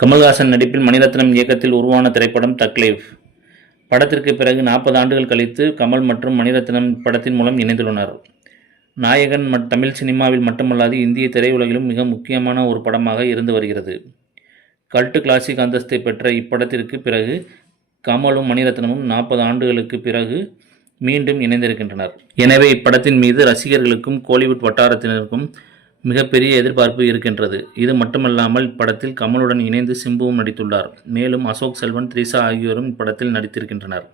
கமல்ஹாசன் நடிப்பில் மணிரத்னம் இயக்கத்தில் உருவான திரைப்படம் தக்லீஃப். படத்திற்கு பிறகு நாற்பது ஆண்டுகள் கழித்து கமல் மற்றும் மணிரத்னம் படத்தின் மூலம் இணைந்துள்ளனர். நாயகன் தமிழ் சினிமாவில் மட்டுமல்லாது இந்திய திரையுலகிலும் மிக முக்கியமான ஒரு படமாக இருந்து வருகிறது. கல்ட்டு கிளாசிக் அந்தஸ்தை பெற்ற இப்படத்திற்கு பிறகு கமலும் மணிரத்னமும் நாற்பது ஆண்டுகளுக்கு பிறகு மீண்டும் இணைந்திருக்கின்றனர். எனவே இப்படத்தின் மீது ரசிகர்களுக்கும் கோலிவுட் வட்டாரத்தினருக்கும் மிகப்பெரிய எதிர்பார்ப்பு இருக்கின்றது. இது மட்டுமல்லாமல் இப்படத்தில் கமலுடன் இணைந்து சிம்புவும் நடித்துள்ளார். மேலும் அசோக் செல்வன் த்ரிஷா ஆகியோரும் இப்படத்தில் நடித்திருக்கின்றனர்.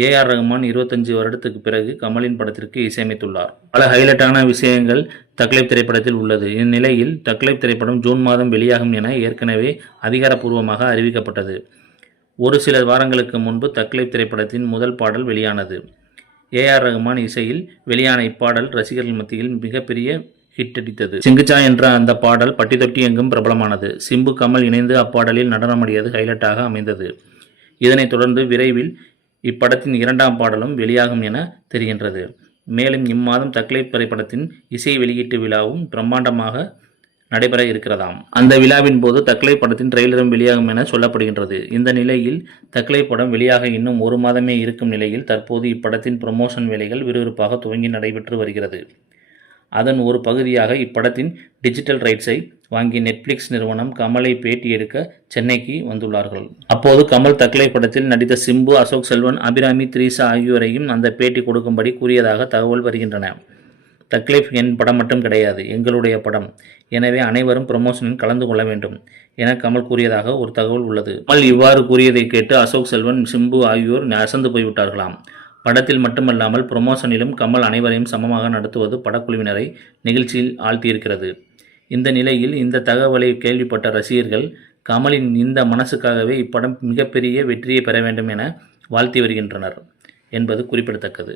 ஏ ஆர் ரஹ்மான் இருபத்தஞ்சு வருடத்துக்கு பிறகு கமலின் படத்திற்கு இசையமைத்துள்ளார். பல ஹைலைட்டான விஷயங்கள் தக்லைப் திரைப்படத்தில் உள்ளது. இந்நிலையில் தக்லைப் திரைப்படம் ஜூன் மாதம் வெளியாகும் என ஏற்கனவே அதிகாரப்பூர்வமாக அறிவிக்கப்பட்டது. ஒரு சில வாரங்களுக்கு முன்பு தக்லைப் திரைப்படத்தின் முதல் பாடல் வெளியானது. ஏ ஆர் ரஹ்மான் இசையில் வெளியான இப்பாடல் ரசிகர்கள் மத்தியில் மிகப்பெரிய ஹிட் அடித்தது சிங்குச்சா என்ற அந்த பாடல் பட்டி தொட்டி எங்கும் பிரபலமானது. சிம்பு கமல் இணைந்து அப்பாடலில் நடனமாடியது ஹைலைட்டாக அமைந்தது. இதனைத் தொடர்ந்து விரைவில் இப்படத்தின் இரண்டாம் பாடலும் வெளியாகும் என தெரிகின்றது. மேலும் இம்மாதம் தக்லைப் திரைப்படத்தின் இசை வெளியீட்டு விழாவும் பிரம்மாண்டமாக நடைபெற இருக்கிறதாம். அந்த விழாவின் போது தக்லை படத்தின் ட்ரெய்லரும் வெளியாகும் என சொல்லப்படுகின்றது. இந்த நிலையில் தக்லை படம் வெளியாக இன்னும் ஒரு மாதமே இருக்கும் நிலையில் தற்போது இப்படத்தின் ப்ரமோஷன் வேலைகள் விறுவிறுப்பாக துவங்கி நடைபெற்று வருகிறது. அதன் ஒரு பகுதியாக இப்படத்தின் டிஜிட்டல் ரைட்ஸை வாங்கிய நெட்ஃப்ளிக்ஸ் நிறுவனம் கமலை பேட்டி எடுக்க சென்னைக்கு வந்துள்ளார்கள். அப்போது கமல் தக்லை படத்தில் நடித்த சிம்பு அசோக் செல்வன் அபிராமி த்ரீசா ஆகியோரையும் அந்த பேட்டி கொடுக்கும்படி கூறியதாக தகவல் வருகின்றன. தக்லீஃப் என் படம் மட்டும் கிடையாது எங்களுடைய படம். எனவே அனைவரும் ப்ரமோஷனில் கலந்து கொள்ள வேண்டும் என கமல் கூறியதாக ஒரு தகவல் உள்ளது. கமல் இவ்வாறு கூறியதை கேட்டு அசோக் செல்வன் சிம்பு ஆகியோர் அசந்து போய்விட்டார்களாம். படத்தில் மட்டுமல்லாமல் ப்ரொமோஷனிலும் கமல் அனைவரையும் சமமாக நடத்துவது படக்குழுவினரை நிகழ்ச்சியில் ஆழ்த்தியிருக்கிறது. இந்த நிலையில் இந்த தகவலை கேள்விப்பட்ட ரசிகர்கள் கமலின் இந்த மனசுக்காகவே இப்படம் மிகப்பெரிய வெற்றியை பெற வேண்டும் என வாழ்த்தி வருகின்றனர் என்பது குறிப்பிடத்தக்கது.